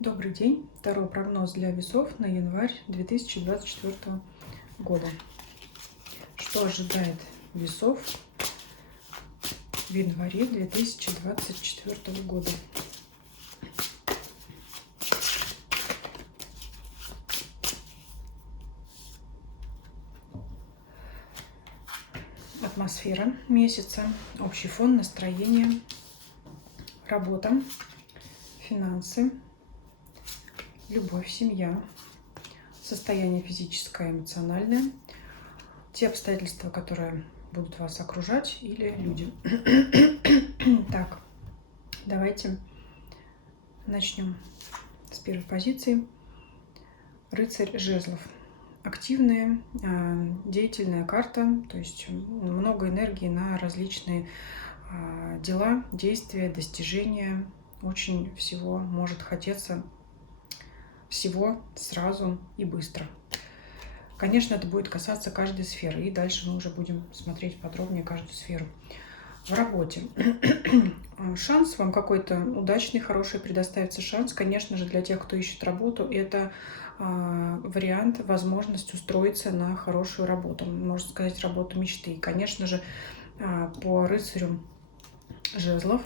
Добрый день. Второй прогноз для весов на январь 2024 года. Что ожидает весов в январе 2024 года? Атмосфера месяца, общий фон, настроение, работа, финансы, любовь, семья, состояние физическое, эмоциональное, те обстоятельства, которые будут вас окружать, или люди. Так, давайте начнем с первой позиции. Рыцарь жезлов. Активная, деятельная карта, то есть много энергии на различные дела, действия, достижения. Очень всего может хотеться, всего сразу и быстро. Конечно, это будет касаться каждой сферы, и дальше мы уже будем смотреть подробнее каждую сферу. В работе. Шанс вам какой-то удачный, хороший предоставится шанс. Конечно же, для тех, кто ищет работу, это вариант, возможность устроиться на хорошую работу. Можно сказать, работу мечты. И, конечно же, по рыцарю жезлов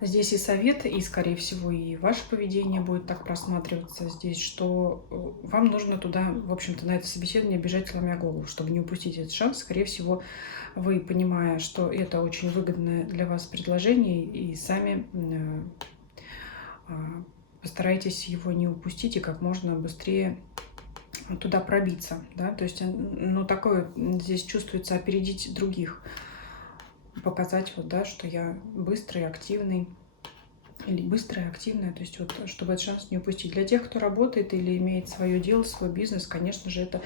здесь и советы, и, скорее всего, и ваше поведение будет так просматриваться здесь, что вам нужно туда, в общем-то, на это собеседование бежать, сломя голову, чтобы не упустить этот шанс. Скорее всего, вы, понимая, что это очень выгодное для вас предложение, и сами постарайтесь его не упустить и как можно быстрее туда пробиться. Да? То есть, ну, такое здесь чувствуется опередить других, показать, вот, да, что я быстрый, активный, или быстрая, активная, то есть вот, чтобы этот шанс не упустить. Для тех, кто работает или имеет свое дело, свой бизнес, конечно же, это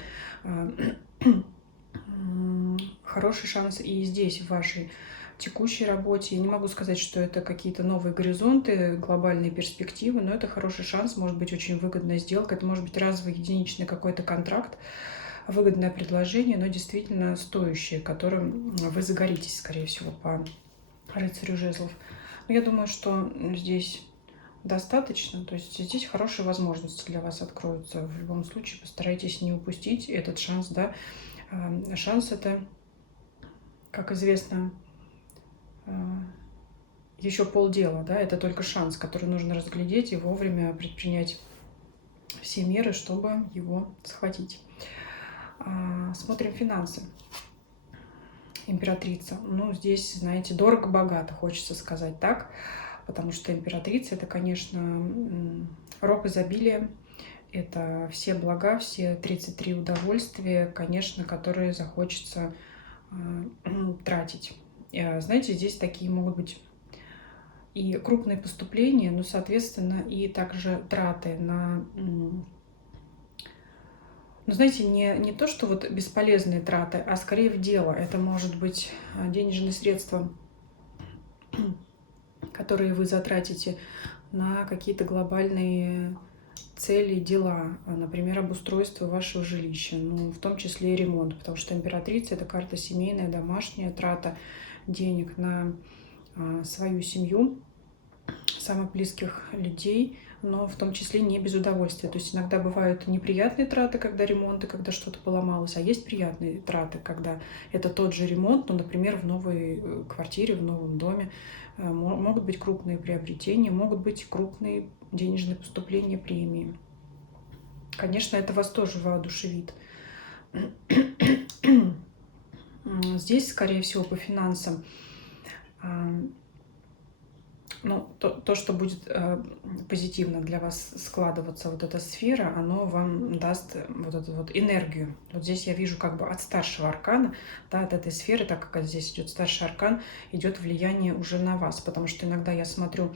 хороший шанс и здесь, в вашей текущей работе. Я не могу сказать, что это какие-то новые горизонты, глобальные перспективы, но это хороший шанс, может быть очень выгодная сделка, это может быть разовый единичный какой-то контракт, выгодное предложение, но действительно стоящее, которым вы загоритесь, скорее всего, по рыцарю жезлов. Но я думаю, что здесь достаточно, то есть здесь хорошие возможности для вас откроются. В любом случае постарайтесь не упустить этот шанс, да. Шанс — это, как известно, еще полдела, да, это только шанс, который нужно разглядеть и вовремя предпринять все меры, чтобы его схватить. Смотрим финансы. Императрица. Ну, здесь, знаете, дорого-богато, хочется сказать так, потому что императрица — это, конечно, рог изобилия, это все блага, все 33 удовольствия, конечно, которые захочется тратить. Знаете, здесь такие могут быть и крупные поступления, но, соответственно, и также траты на... Ну, знаете, не то, что вот бесполезные траты, а скорее в дело. Это может быть денежные средства, которые вы затратите на какие-то глобальные цели, дела, например, обустройство вашего жилища, ну, в том числе и ремонт, потому что императрица — это карта семейная, домашняя, трата денег на свою семью, самых близких людей, но в том числе не без удовольствия. То есть иногда бывают неприятные траты, когда ремонты, когда что-то поломалось, а есть приятные траты, когда это тот же ремонт, но, например, в новой квартире, в новом доме. Могут быть крупные приобретения, могут быть крупные денежные поступления, премии. Конечно, это вас тоже воодушевит. Здесь, скорее всего, по финансам, ну, то, что будет позитивно для вас складываться, вот эта сфера, оно вам даст вот эту вот энергию. Вот здесь я вижу как бы от старшего аркана, да, от этой сферы, так как здесь идет старший аркан, идет влияние уже на вас. Потому что иногда я смотрю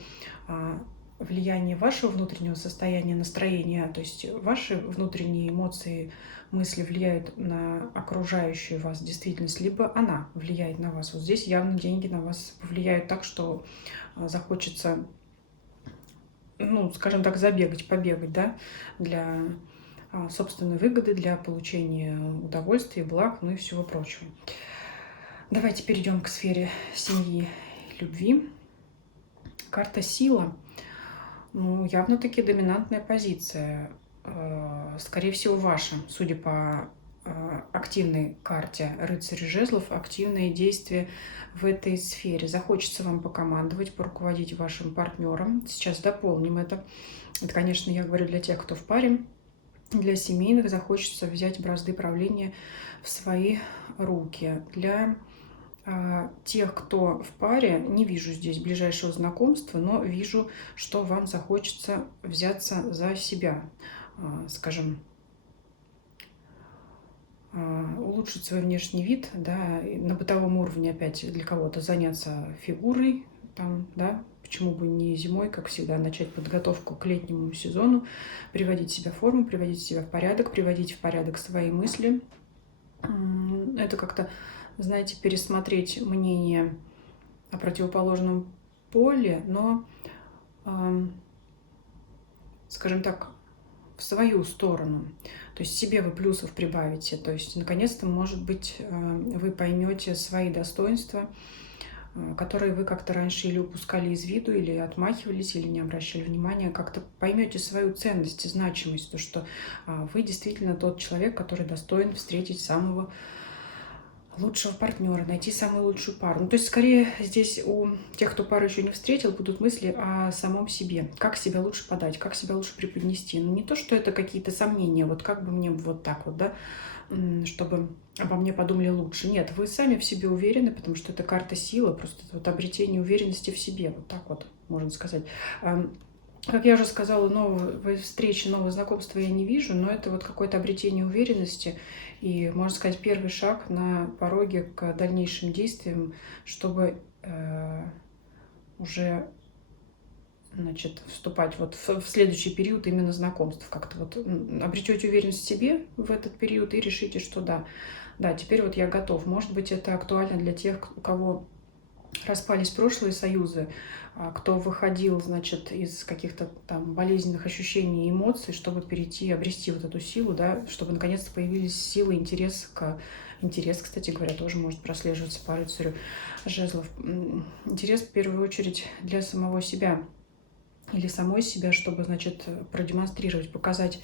влияние вашего внутреннего состояния, настроения, то есть ваши внутренние эмоции, мысли влияют на окружающую вас действительность, либо она влияет на вас. Вот здесь явно деньги на вас повлияют так, что захочется, ну, скажем так, забегать, побегать, да, для собственной выгоды, для получения удовольствия, благ, ну и всего прочего. Давайте перейдем к сфере семьи и любви. Карта сила. Ну, явно-таки доминантная позиция. Скорее всего, ваша, судя по активной карте рыцарь жезлов, активные действия в этой сфере. Захочется вам покомандовать, поруководить вашим партнером. Сейчас дополним это. Это, конечно, я говорю для тех, кто в паре. Для семейных захочется взять бразды правления в свои руки. Для тех, кто в паре, не вижу здесь ближайшего знакомства, но вижу, что вам захочется взяться за себя, скажем, улучшить свой внешний вид, да, на бытовом уровне опять для кого-то заняться фигурой, там, да, почему бы не зимой, как всегда, начать подготовку к летнему сезону, приводить себя в форму, приводить себя в порядок, приводить в порядок свои мысли. Это как-то, знаете, пересмотреть мнение о противоположном поле, но, скажем так, в свою сторону. То есть себе вы плюсов прибавите. То есть, наконец-то, может быть, вы поймете свои достоинства, которые вы как-то раньше или упускали из виду, или отмахивались, или не обращали внимания. Как-то поймете свою ценность и значимость, то, что вы действительно тот человек, который достоин встретить самого лучшего партнера, найти самую лучшую пару. Ну, то есть, скорее, здесь у тех, кто пару еще не встретил, будут мысли о самом себе. Как себя лучше подать, как себя лучше преподнести. Ну, не то, что это какие-то сомнения, вот как бы мне вот так вот, да, чтобы обо мне подумали лучше. Нет, вы сами в себе уверены, потому что это карта силы, просто вот обретение уверенности в себе, вот так вот, можно сказать. Как я уже сказала, новые встречи, новые знакомства я не вижу, но это вот какое-то обретение уверенности и, можно сказать, первый шаг на пороге к дальнейшим действиям, чтобы уже, значит, вступать вот в следующий период именно знакомств. Как-то вот обретете уверенность в себе в этот период и решите, что да, теперь вот я готов. Может быть, это актуально для тех, у кого распались прошлые союзы, кто выходил, значит, из каких-то там болезненных ощущений и эмоций, чтобы перейти, обрести вот эту силу, да, чтобы наконец-то появились силы, интерес, кстати говоря, тоже может прослеживаться по рыцарю жезлов. Интерес в первую очередь для самого себя или самой себя, чтобы, значит, продемонстрировать, показать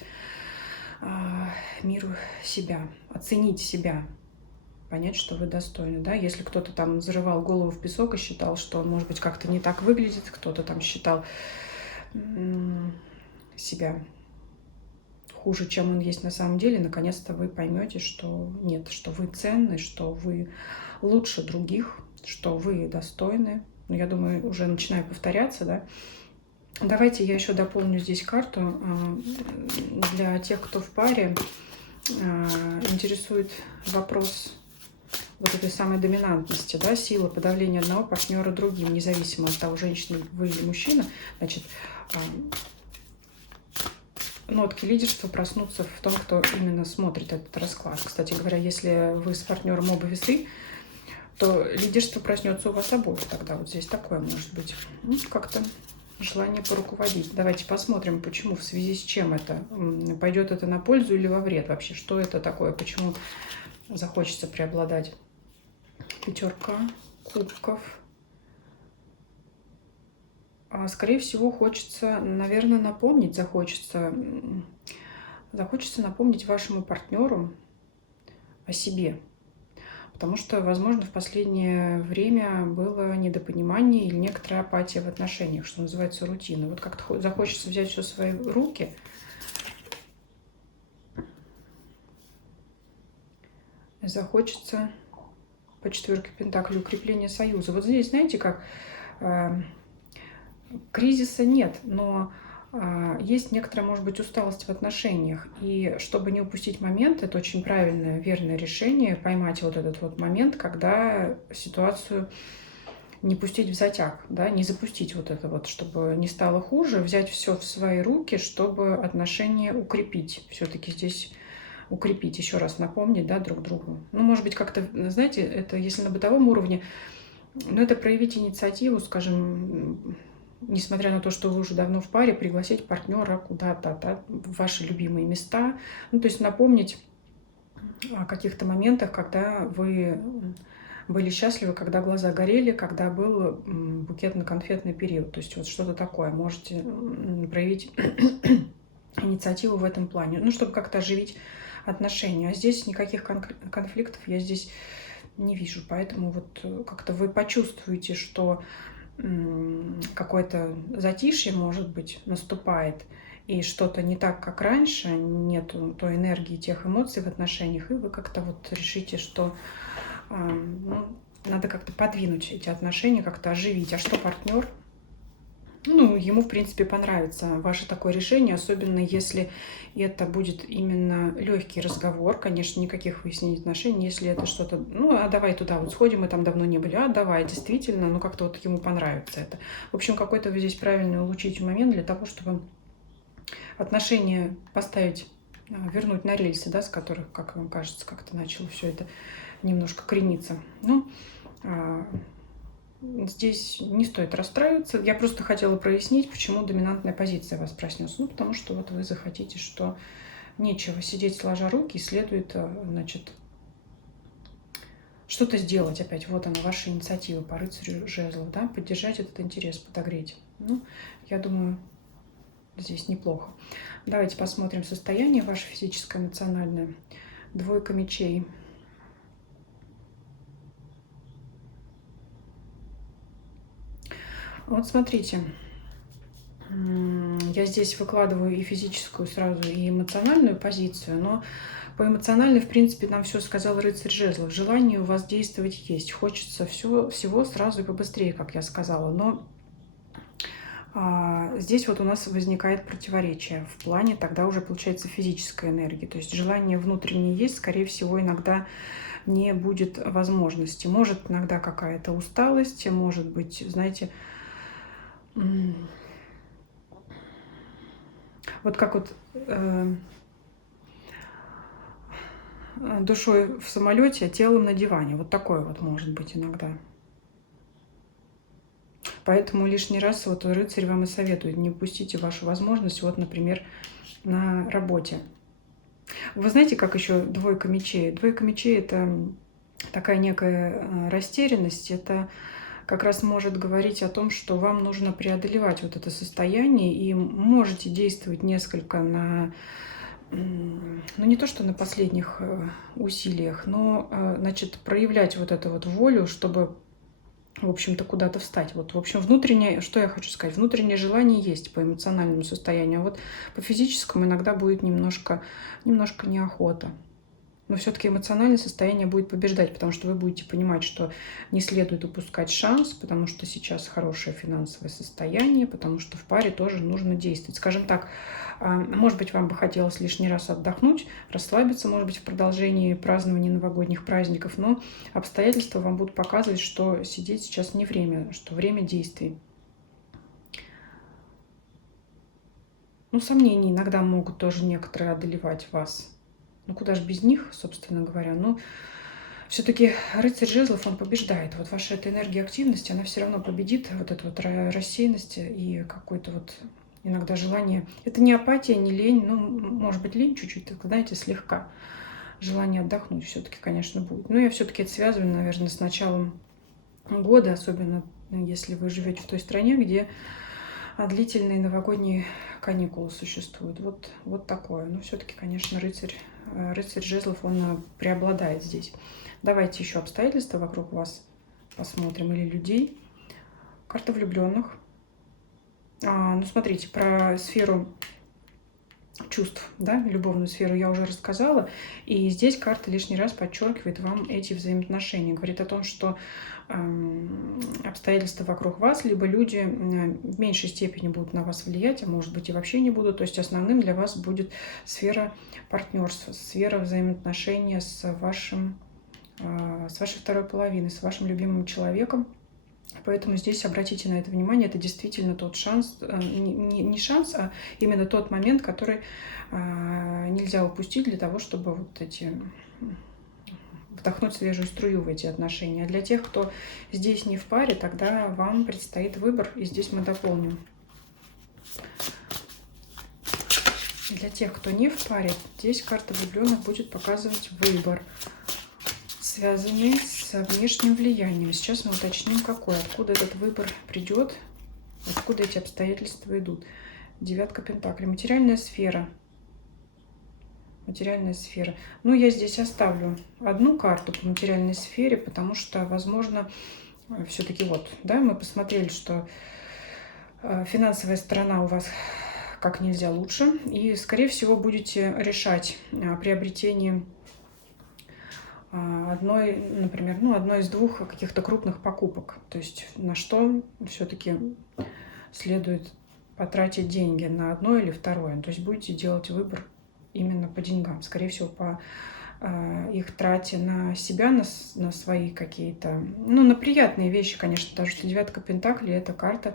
миру себя, оценить себя, понять, что вы достойны, да, если кто-то там зарывал голову в песок и считал, что он, может быть, как-то не так выглядит, кто-то там считал себя хуже, чем он есть на самом деле, наконец-то вы поймете, что нет, что вы ценны, что вы лучше других, что вы достойны. Ну, я думаю, уже начинаю повторяться, да. Давайте я еще дополню здесь карту для тех, кто в паре. Интересует вопрос вот этой самой доминантности, да, сила подавления одного партнера другим, независимо от того, женщина вы или мужчина, значит, нотки лидерства проснутся в том, кто именно смотрит этот расклад. Кстати говоря, если вы с партнером оба весы, то лидерство проснется у вас обоих тогда. Вот здесь такое может быть. Ну, как-то желание поруководить. Давайте посмотрим, почему, в связи с чем это. Пойдет это на пользу или во вред вообще? Что это такое? Почему захочется преобладать? Пятерка кубков. Скорее всего, хочется, наверное, напомнить, захочется напомнить вашему партнеру о себе. Потому что, возможно, в последнее время было недопонимание или некоторая апатия в отношениях, что называется рутина. Вот как-то захочется взять все в свои руки. Захочется по четверке пентаклей укрепление союза. Вот здесь, знаете, как кризиса нет, но есть некоторая, может быть, усталость в отношениях. И чтобы не упустить момент, это очень правильное, верное решение, поймать вот этот вот момент, когда ситуацию не пустить в затяг, да, не запустить вот это вот, чтобы не стало хуже, взять все в свои руки, чтобы отношения укрепить. Все-таки здесь укрепить, еще раз напомнить, да, друг другу. Ну, может быть, как-то, знаете, это если на бытовом уровне, ну, это проявить инициативу, скажем, несмотря на то, что вы уже давно в паре, пригласить партнера куда-то, да, в ваши любимые места. Ну, то есть напомнить о каких-то моментах, когда вы были счастливы, когда глаза горели, когда был букетно-конфетный период. То есть вот что-то такое. Можете проявить инициативу в этом плане, ну, чтобы как-то оживить отношения. А здесь никаких конфликтов я здесь не вижу. Поэтому вот как-то вы почувствуете, что какое-то затишье, может быть, наступает, и что-то не так, как раньше, нету той энергии, тех эмоций в отношениях, и вы как-то вот решите, что ну, надо как-то подвинуть эти отношения, как-то оживить. А что партнер? Ну, ему, в принципе, понравится ваше такое решение, особенно если это будет именно легкий разговор. Конечно, никаких выяснений отношений, если это что-то, ну, а давай туда вот сходим, мы там давно не были, а давай, действительно, ну, как-то вот ему понравится это. В общем, какой-то вы здесь правильный улучшите момент для того, чтобы отношения поставить, вернуть на рельсы, да, с которых, как вам кажется, как-то начало все это немножко крениться. Ну, здесь не стоит расстраиваться. Я просто хотела прояснить, почему доминантная позиция вас проснется. Ну, потому что вот вы захотите, что нечего сидеть сложа руки, и следует, значит, что-то сделать опять. Вот она, ваша инициатива по рыцарю жезлов, да, поддержать этот интерес, подогреть. Ну, я думаю, здесь неплохо. Давайте посмотрим состояние ваше физическое, эмоциональное. Двойка мечей. Вот смотрите, я здесь выкладываю и физическую сразу, и эмоциональную позицию, но по эмоциональной, в принципе, нам все сказал рыцарь жезлов. Желание у вас действовать есть. Хочется всего сразу и побыстрее, как я сказала. Но здесь вот у нас возникает противоречие в плане тогда уже получается физической энергии. То есть желание внутреннее есть, скорее всего, иногда не будет возможности. Может иногда какая-то усталость, может быть, знаете, вот как вот душой в самолете, а телом на диване. Вот такое вот может быть иногда. Поэтому лишний раз вот рыцарь вам и советует, не упустите вашу возможность, вот, например, на работе. Вы знаете, как еще двойка мечей? Двойка мечей – это такая некая растерянность, это как раз может говорить о том, что вам нужно преодолевать вот это состояние, и можете действовать несколько на, ну не то что на последних усилиях, но, значит, проявлять вот эту вот волю, чтобы, в общем-то, куда-то встать. Вот, в общем, внутреннее, что я хочу сказать, внутреннее желание есть по эмоциональному состоянию, а вот по физическому иногда будет немножко неохота. Но все-таки эмоциональное состояние будет побеждать, потому что вы будете понимать, что не следует упускать шанс, потому что сейчас хорошее финансовое состояние, потому что в паре тоже нужно действовать. Скажем так, может быть, вам бы хотелось лишний раз отдохнуть, расслабиться, может быть, в продолжении празднования новогодних праздников, но обстоятельства вам будут показывать, что сидеть сейчас не время, что время действий. Ну, сомнения иногда могут тоже некоторые одолевать вас. Ну, куда же без них, собственно говоря. Но все-таки рыцарь жезлов, он побеждает. Вот ваша эта энергия активности, она все равно победит вот эту вот рассеянность и какое-то вот иногда желание. Это не апатия, не лень. Ну, может быть, лень чуть-чуть, так, знаете, слегка. Желание отдохнуть все-таки, конечно, будет. Но я все-таки это связываю, наверное, с началом года, особенно если вы живете в той стране, где длительные новогодние каникулы существуют. Вот такое. Но все-таки, конечно, рыцарь жезлов, он преобладает здесь. Давайте еще обстоятельства вокруг вас посмотрим, или людей. Карта влюбленных. Ну, смотрите, про сферу чувств, да, любовную сферу я уже рассказала. И здесь карта лишний раз подчеркивает вам эти взаимоотношения. Говорит о том, что обстоятельства вокруг вас, либо люди в меньшей степени будут на вас влиять, а может быть и вообще не будут. То есть основным для вас будет сфера партнерства, сфера взаимоотношения с вашей второй половиной, с вашим любимым человеком. Поэтому здесь обратите на это внимание, это действительно тот шанс, не шанс, а именно тот момент, который нельзя упустить для того, чтобы вот вдохнуть свежую струю в эти отношения. А для тех, кто здесь не в паре, тогда вам предстоит выбор, и здесь мы дополним. Для тех, кто не в паре, здесь карта влюбленных будет показывать выбор. связанный с внешним влиянием. Сейчас мы уточним, какой, откуда этот выбор придет, откуда эти обстоятельства идут. Девятка пентаклей. Материальная сфера. Материальная сфера. Ну, я здесь оставлю одну карту по материальной сфере, потому что, возможно, все-таки вот, да, мы посмотрели, что финансовая сторона у вас как нельзя лучше. И, скорее всего, будете решать приобретение одной, например, одной из двух каких-то крупных покупок. То есть на что все-таки следует потратить деньги, на одно или второе. То есть будете делать выбор именно по деньгам. Скорее всего, по их трате на себя, на свои какие-то, на приятные вещи, конечно, потому что девятка пентаклей — это карта,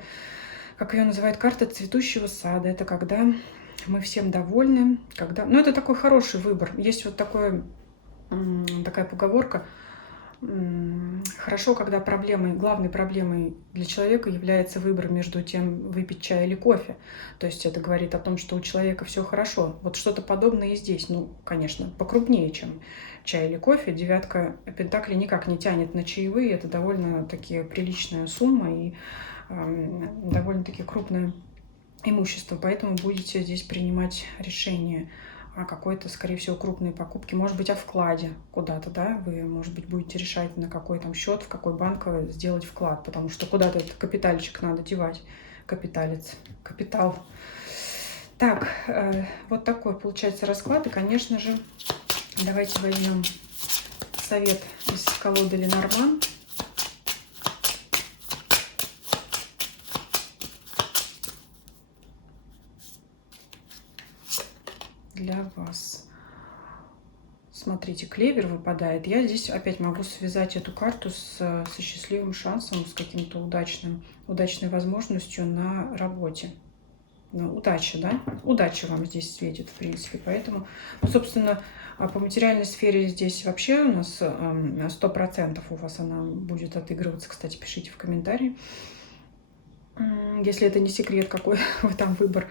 как ее называют, карта цветущего сада. Это когда мы всем довольны, когда... это такой хороший выбор. Есть вот такая поговорка: хорошо, когда главной проблемой для человека является выбор между тем, выпить чай или кофе. То есть это говорит о том, что у человека все хорошо. Вот что-то подобное и здесь. Конечно, покрупнее, чем чай или кофе. Девятка пентаклей никак не тянет на чаевые. Это довольно-таки приличная сумма и довольно-таки крупное имущество. Поэтому будете здесь принимать решение о какой-то, скорее всего, крупной покупке, может быть, о вкладе куда-то, да, вы, может быть, будете решать, на какой там счет, в какой банк сделать вклад, потому что куда-то этот капитальчик надо девать, капитал. Так, вот такой получается расклад, и, конечно же, давайте возьмем совет из колоды Ленорман. Для вас. Смотрите, клевер выпадает. Я здесь опять могу связать эту карту со счастливым шансом, с каким-то удачной возможностью на работе. Удача, да? Удача вам здесь светит, в принципе. Поэтому, собственно, по материальной сфере здесь вообще у нас 100% у вас она будет отыгрываться. Кстати, пишите в комментарии, если это не секрет, какой вы там выбор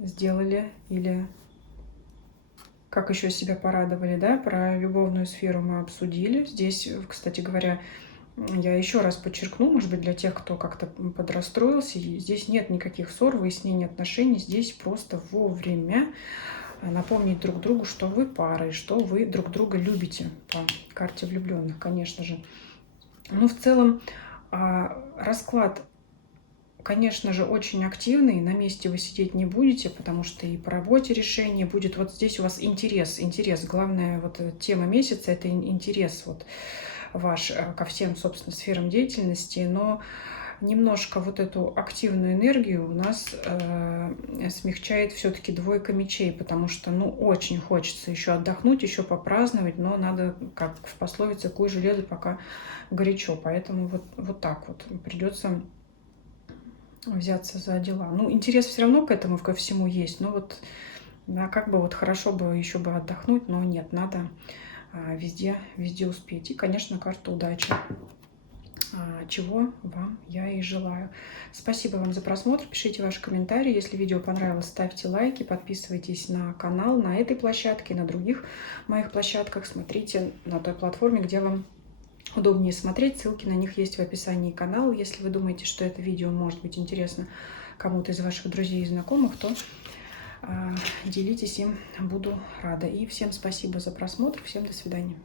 сделали или как еще себя порадовали, да? Про любовную сферу мы обсудили. Здесь, кстати говоря, я еще раз подчеркну, может быть, для тех, кто как-то подрастроился, здесь нет никаких ссор, выяснения отношений, здесь просто вовремя напомнить друг другу, что вы пара и что вы друг друга любите по карте влюбленных, конечно же. Но в целом расклад, конечно же, очень активный, на месте вы сидеть не будете, потому что и по работе решение будет. Вот здесь у вас интерес. Главная вот тема месяца — это интерес вот ваш ко всем, собственно, сферам деятельности, но немножко вот эту активную энергию у нас смягчает все-таки двойка мечей, потому что, очень хочется еще отдохнуть, еще попраздновать, но надо, как в пословице, куй железо, пока горячо. Поэтому вот так вот придется взяться за дела. Интерес все равно к этому, ко всему есть, но хорошо бы еще бы отдохнуть, но нет, надо везде успеть. И, конечно, карта удачи, чего вам я и желаю. Спасибо вам за просмотр, пишите ваши комментарии. Если видео понравилось, ставьте лайки, подписывайтесь на канал на этой площадке, на других моих площадках. Смотрите на той платформе, где вам удобнее смотреть. Ссылки на них есть в описании канала. Если вы думаете, что это видео может быть интересно кому-то из ваших друзей и знакомых, то делитесь им, буду рада. И всем спасибо за просмотр. Всем до свидания.